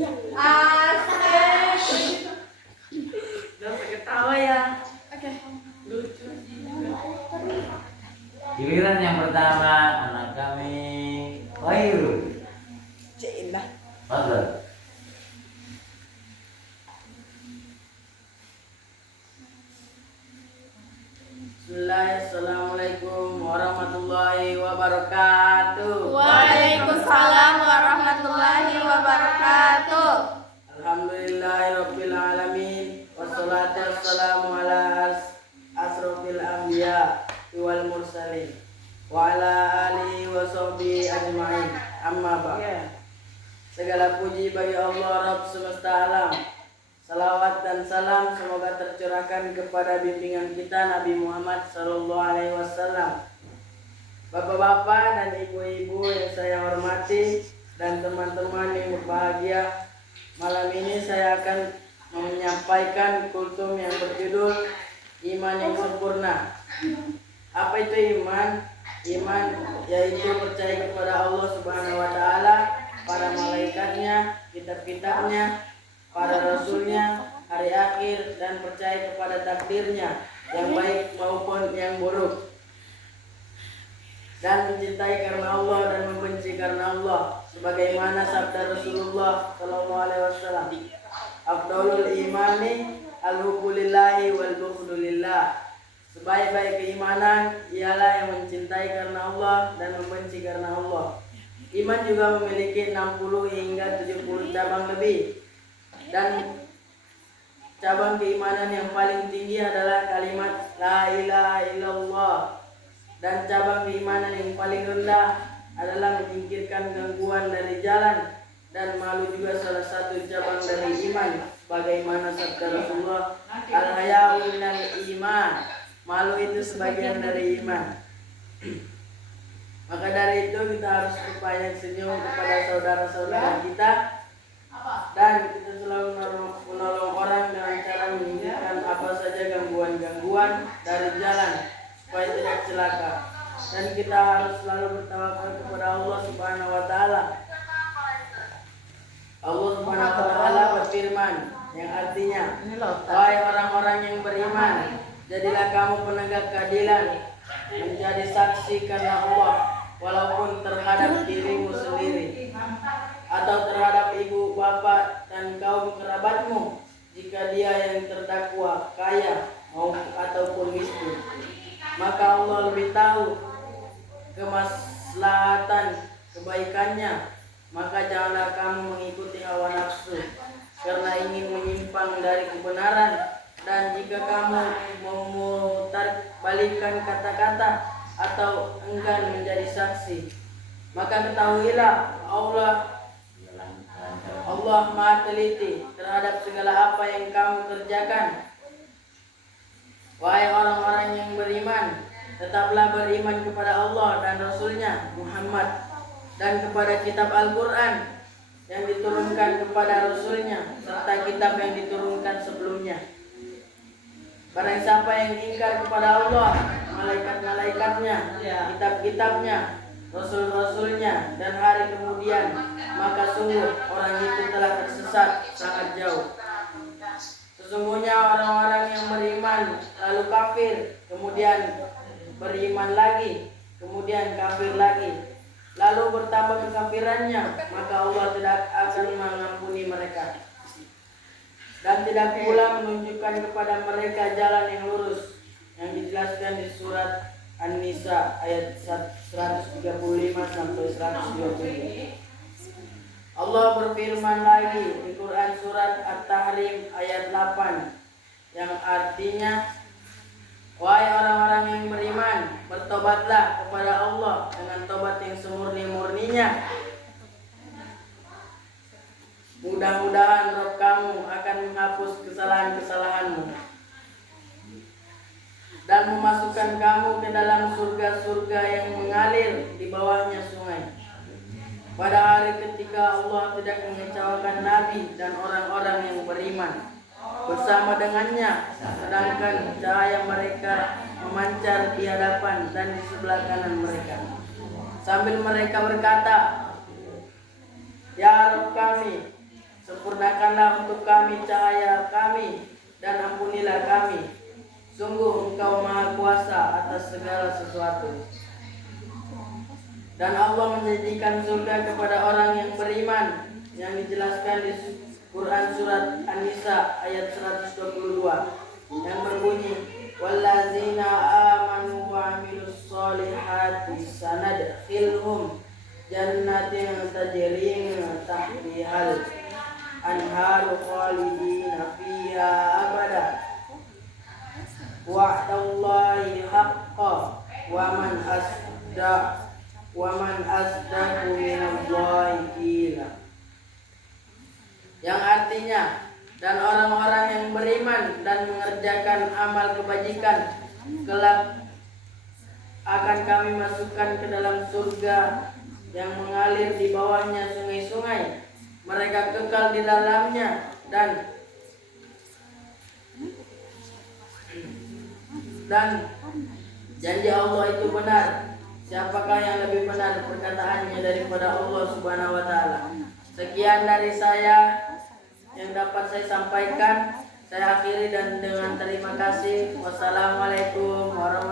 Asik. Udah ketawa ya. Oke. Lucu. Giliran yang pertama anak kami Khairul. Indah. Fadhal. Bismillahirrahmanirrahim. Assalamualaikum warahmatullahi wabarakatuh. Waalaikumsalam warahmatullahi wabarakatuh. Alhamdulillahirabbil alamin. Wassalatu wassalamu ala asrofil anbiya wal mursalin wa ala alihi wa sahbihi ajmain. Amma ba'd. Segala puji bagi Allah Rabb semesta alam. Salawat dan salam semoga tercurahkan kepada bimbingan kita Nabi Muhammad SAW. Bapak-bapak dan ibu-ibu yang saya hormati dan teman-teman yang berbahagia, malam ini saya akan menyampaikan kultum yang berjudul Iman yang Sempurna. Apa itu iman? Iman yaitu percaya kepada Allah Subhanahu wa Ta'ala, para malaikatnya, kitab-kitabnya, para rasulnya, hari akhir, dan percaya kepada takdirnya yang baik maupun yang buruk, dan mencintai karena Allah dan membenci karena Allah, sebagaimana sabda Rasulullah SAW, afdalul imani al-hubbu lillahi wal bughdu lillah. Sebaik-baik keimanan ialah yang mencintai karena Allah dan membenci karena Allah. Iman juga memiliki 60 hingga 70 cabang lebih. Dan cabang keimanan yang paling tinggi adalah kalimat La ilaha illallah. Dan cabang keimanan yang paling rendah adalah menyingkirkan gangguan dari jalan. Dan malu juga salah satu cabang dari iman, bagaimana sabda Rasulullah, al-haya'u minal iman. Malu itu sebagian dari iman. Maka dari itu kita harus berbanyak senyum kepada saudara-saudara kita, dan kita selalu menolong orang dengan cara menyingkirkan apa saja gangguan-gangguan dari jalan supaya tidak celaka. Dan kita harus selalu bertawakal kepada Allah Subhanahu wa Ta'ala. Allah Subhanahu wa Ta'ala berfirman yang artinya, wahai orang-orang yang beriman, jadilah kamu penegak keadilan, menjadi saksi karena Allah, walaupun terhadap dirimu sendiri atau terhadap ibu, bapak, dan kaum kerabatmu, jika dia yang terdakwa kaya ataupun miskin. Maka Allah lebih tahu kemaslahatan kebaikannya. Maka janganlah kamu mengikuti hawa nafsu karena ingin menyimpang dari kebenaran. Dan jika kamu memutarbalikkan kata-kata atau enggan menjadi saksi, maka ketahuilah Allah Maha Teliti terhadap segala apa yang kamu kerjakan. Wahai orang-orang yang beriman, tetaplah beriman kepada Allah dan Rasulnya Muhammad, dan kepada kitab Al-Quran yang diturunkan kepada Rasulnya, serta kitab yang diturunkan sebelumnya. Barang siapa yang ingkar kepada Allah, malaikat-malaikatnya, kitab-kitabnya, rasul-rasulnya, dan hari kemudian, maka sungguh orang itu telah tersesat sangat jauh. Sesungguhnya orang-orang yang beriman lalu kafir, kemudian beriman lagi, kemudian kafir lagi, lalu bertambah kekafirannya, maka Allah tidak akan mengampuni mereka dan tidak pula menunjukkan kepada mereka jalan yang lurus, yang dijelaskan di surat An-Nisa ayat 135 sampai 127. Allah berfirman lagi di Quran surat At-Tahrim ayat 8 yang artinya, wahai orang-orang yang beriman, bertobatlah kepada Allah dengan tobat yang semurni-murninya. Mudah-mudahan Rabb kamu akan menghapus kesalahan-kesalahanmu dan memasukkan kamu ke dalam surga-surga yang mengalir di bawahnya sungai. Pada hari ketika Allah tidak mengecewakan Nabi dan orang-orang yang beriman bersama dengannya, sedangkan cahaya mereka memancar di hadapan dan di sebelah kanan mereka, sambil mereka berkata, Ya Rabb kami, Sempurnakanlah untuk kami cahaya kami dan ampunilah kami. Sungguh Engkau Maha Kuasa atas segala sesuatu. Dan Allah menjanjikan surga kepada orang yang beriman, yang dijelaskan di Quran surat An-Nisa ayat 122 yang berbunyi, wallazina amanu wa amilus solihati sanadkhilhum jannatin tajri min tahtihal anharu khalidina fiha abada wa'dallahi haqqan wa man asdaqu minallahi qila. Yang artinya, dan orang-orang yang beriman dan mengerjakan amal kebajikan kelak akan kami masukkan ke dalam surga yang mengalir di bawahnya sungai-sungai. Mereka kekal di dalamnya dan janji Allah itu benar. Siapakah yang lebih benar perkataannya daripada Allah Subhanahu wa taala? Sekian dari saya yang dapat saya sampaikan. Saya akhiri dan dengan terima kasih. Wassalamualaikum warahmatullahi wabarakatuh.